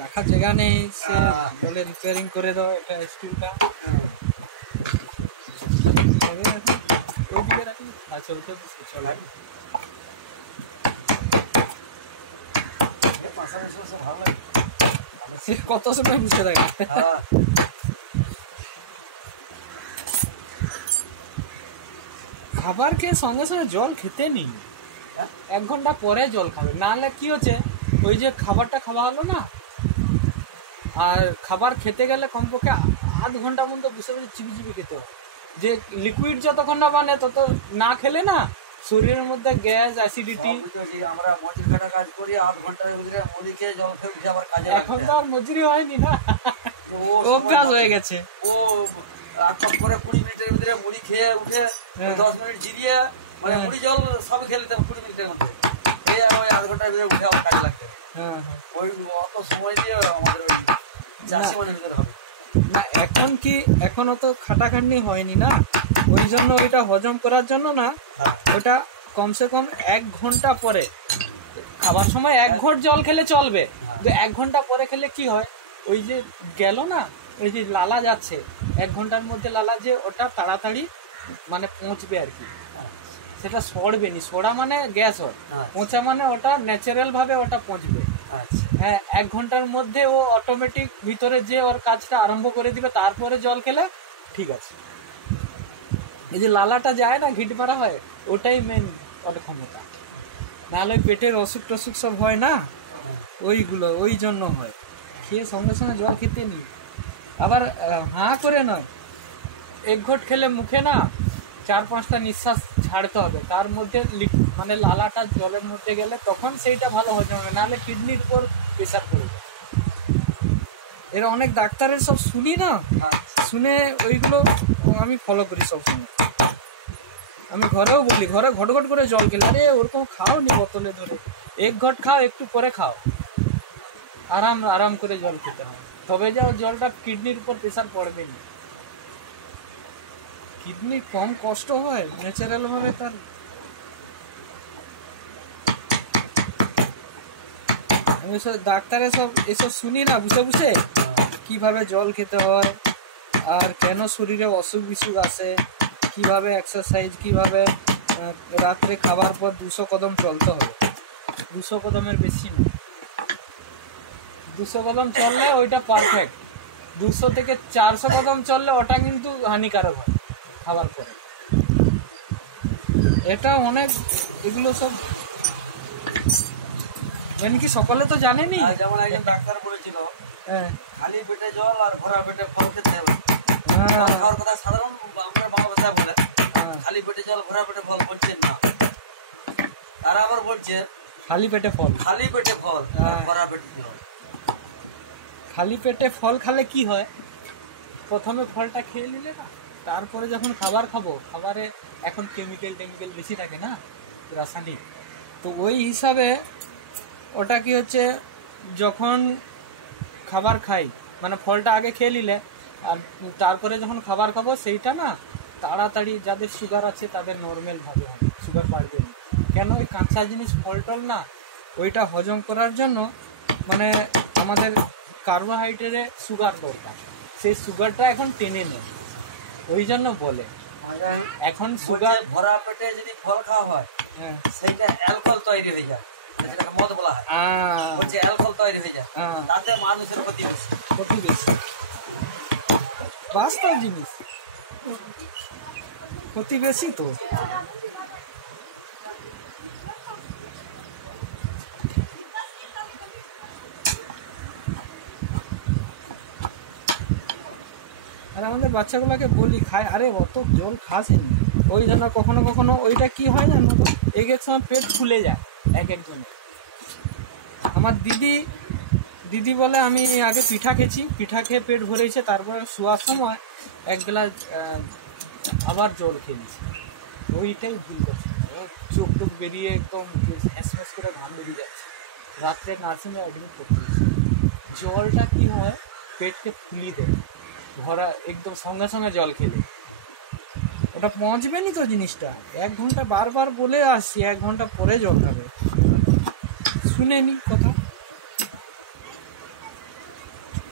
রাখার জায়গা নেই, সে বলে রিপেয়ারিং করে দাও এটা স্টিলটা। ওইদিকে রাখি চলতে চলে কত সময় বুঝতে থাকে। খাবার খেয়ে সঙ্গে সঙ্গে জল খেতে নেই, 1 ঘন্টা পরে জল খাবে, নাহলে কি হচ্ছে ওই যে খাবারটা খাওয়া হলো না, আর খাবার খেতে গেলে কমপক্ষে আধ ঘন্টা পর্যন্ত বসে বসে চিবি চিবি খেতে হয়। যে লিকুইড যতক্ষণ না বানে তত না খেলে না শরীরের মধ্যে গ্যাস অ্যাসিডিটি। আমরা মজুরি কাটা কাজ করি, আধ ঘন্টার ভিতরে মুড়ি খেয়ে জল খেয়ে উঠে আবার কাজে। এখন তো আর মজুরি হয়নি না, অভ্যাস হয়ে গেছে। ও পরে 20 মিনিটের ভিতরে মুড়ি খেয়ে উঠে 10 মিনিট জিরিয়ে মানে মুড়ি জল সব খেয়ে নিতাম 20 মিনিটের মধ্যে, এই ওই আধ ঘন্টার ভিতরে উঠে আবার কাজে লাগবে। ওই অত সময় দিয়ে আমাদের ওই চাষি মানে ভিতরে হবে না। এখন কি এখন অত খাটাখাটনি হয়নি না, ওই জন্য ওইটা হজম করার জন্য না ওটা কমসে কম 1 ঘন্টা পরে খাবার সময় 1 ঘট জল খেলে চলবে, 1 ঘন্টা পরে খেলে কি হয় ওই যে গেল না ওই যে লালা যাচ্ছে 1 ঘন্টার মধ্যে লালা যে ওটা তাড়াতাড়ি মানে পৌঁছবে আর কি, সেটা সড়বে নি। সড়া মানে গ্যাস হয়, পৌঁছা মানে ওটা ন্যাচারাল ভাবে ওটা পৌঁছবে। হ্যাঁ, 1 ঘন্টার মধ্যে ও অটোমেটিক ভিতরে যে ওর কাজটা আরম্ভ করে দিবে, তারপরে জল খেলে ঠিক আছে। এই যে লালাটা যায় না ঘিট মারা হয়, ওটাই মেন ওর ক্ষমতা, নাহলে ওই পেটের অসুখ টসুখ সব হয় না ওইগুলো ওই জন্য হয়। খেয়ে সঙ্গে সঙ্গে জল খেতে নি, আবার হাঁ করে নয়, 1 ঘট খেলে মুখে না 4-5টা নিঃশ্বাস ছাড়তে হবে, তার মধ্যে মানে লালাটা জলের মধ্যে গেলে তখন সেইটা ভালো হজম হবে, নাহলে কিডনির উপর প্রেশার পড়বে। এর অনেক ডাক্তারের সব শুনি না, শুনে ওইগুলো আমি ফলো করি সব সময়। আমি ঘরেও বলি, ঘরে ঘট ঘট করে জল খেলে, আরে ওরকম খাও নি বোতলে ধরে, 1 ঘট খাও, একটু পরে খাও, আরাম করে জল খেতে হয়, তবে যাও জলটা কিডনির উপর প্রেশার পড়বে না। কিডনি কম কষ্ট হয় ন্যাচারাল ভাবে, তার আমি সব ডাক্তারের সব এসব শুনি না বুঝে বুঝে কিভাবে জল খেতে হয়, আর কেন শরীরে অসুখ বিসুখ আসে, কিভাবে এক্সারসাইজ, কিভাবে রাত্রে খাবার পর 200 কদম চলতে হবে, 200 কদমের বেশি না, 200 কদম চললে ওইটা পারফেক্ট, 200 থেকে 400 কদম চললে ওটা কিন্তু হানিকারক হয় খাবার পরে। এটা অনেক এগুলো সব কি সকলে তো জানেনি। যেমন একজন ডাক্তার বলেছিল খালি পেটে জল আর ভরা পেটে ফল খেতে হবে, খাওয়ার কথা সাধারণ আমরা বাংলা ভাষায় বলে, খালি পেটে জল ভরা পেটে ফল বলছেন না, তারা আবার বলছে খালি পেটে ফল, খালি পেটে ফল ভরা পেটে জল। খালি পেটে ফল খেলে কি হয়, প্রথমে ফলটা খেয়ে নিলে না, তারপরে যখন খাবার খাবো, খাবারে এখন কেমিক্যাল বেশি থাকে না, রাসায়নিক, তো ওই হিসাবে ওটা কি হচ্ছে যখন খাবার খাই মানে ফলটা আগে খেয়ে নিলে আর তারপরে যখন খাবার খাবো সেইটা না তাড়াতাড়ি, যাদের সুগার আছে তাদের নর্মাল ভাবে হবে, সুগার বাড়বে না। কেন, ওই কাঁচা জিনিস ফল টল না ওইটা হজম করার জন্য মানে আমাদের কার্বোহাইড্রেটে সুগার দরকার, সেই সুগারটা এখন টেনে নেয়, ওই জন্য বলে এখন সুগার ভরা পেটে যদি ফল খাওয়া হয় সেইটা অ্যালকোহল তৈরি হয়ে যায়, মদ বলা হয়, বলছে অ্যালকোহল তৈরি হয়ে যায়, তাতে মানুষের ক্ষতি বেশি, বাস্তব জিনিস, ক্ষতি বেশি তো। আর আমাদের বাচ্চাগুলোকে বলি খায়, আরে অত জল খাসেনি, ওই জন্য কখনো কখনো ওইটা কি হয় জানো তো, এক সময় পেট ফুলে যায় এক একজনের। আমার দিদি বলে আমি আগে পিঠা খেয়েছি, পিঠা খেয়ে পেট ভরেছে, তারপরে শোয়ার সময় 1 গ্লাস আবার জল খেয়ে নিয়েছি, ওইটাই ভুল করছে, চোখ টোক বেরিয়ে একদম হ্যাঁস করে ঘাম বেরিয়ে যাচ্ছে, রাত্রে নার্সিংয়ে অ্যাডমিট করতে হচ্ছে। জলটা কি হয় পেটকে ফুলিয়ে দেয়, ভরা একদম সঙ্গে সঙ্গে জল খেলে, ওটা পৌঁছবে নি তো জিনিসটা। 1 ঘন্টা বারবার বলে আসছি 1 ঘন্টা পরে জল খাবে, শুনেনি কথা।